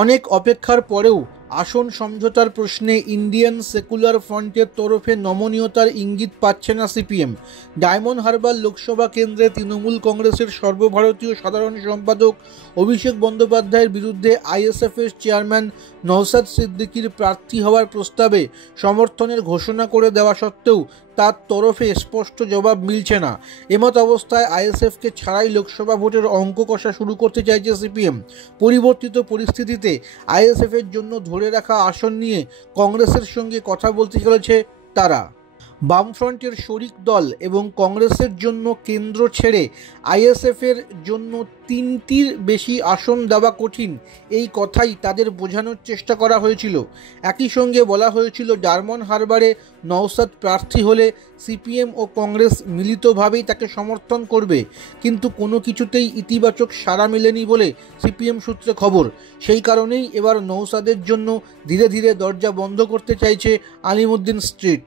অনেক অপেক্ষার পরেও আসন সমঝোতার প্রশ্নে ইন্ডিয়ান সেকুলার ফ্রন্টের তরফে নমনীয়তার ইঙ্গিত পাচ্ছে না সিপিএম। ডায়মন্ড হারবার লোকসভা কেন্দ্রে তৃণমূল কংগ্রেসের সর্বভারতীয় সাধারণ সম্পাদক অভিষেক বন্দ্যোপাধ্যায়ের বিরুদ্ধে আইএসএফের চেয়ারম্যান নওশাদ সিদ্দিকীর প্রার্থী হওয়ার প্রস্তাবে সমর্থনের ঘোষণা করে দেওয়া সত্ত্বেও তার তরফে স্পষ্ট জবাব মিলছে না। এমত অবস্থায় আইএসএফকে ছাড়াই লোকসভা ভোটের অঙ্ক কষা শুরু করতে চাইছে সিপিএম। পরিবর্তিত পরিস্থিতিতে আইএসএফের জন্য ধরে রাখা আসন নিয়ে কংগ্রেসের সঙ্গে কথা বলতে চলেছে তারা। বামফ্রন্টের শরিক দল এবং কংগ্রেসের জন্য কেন্দ্র ছেড়ে আইএসএফের জন্য 3টির বেশি আসন দেওয়া কঠিন, এই কথাই তাদের বোঝানোর চেষ্টা করা হয়েছিল। একই সঙ্গে বলা হয়েছিল ডায়মন্ড হারবারে নওশাদ প্রার্থী হলে সিপিএম ও কংগ্রেস মিলিতভাবেই তাকে সমর্থন করবে, কিন্তু কোনো কিছুতেই ইতিবাচক সাড়া মেলেনি বলে সিপিএম সূত্রে খবর। সেই কারণেই এবার নওশাদের জন্য ধীরে ধীরে দরজা বন্ধ করতে চাইছে আলিমুদ্দিন স্ট্রিট।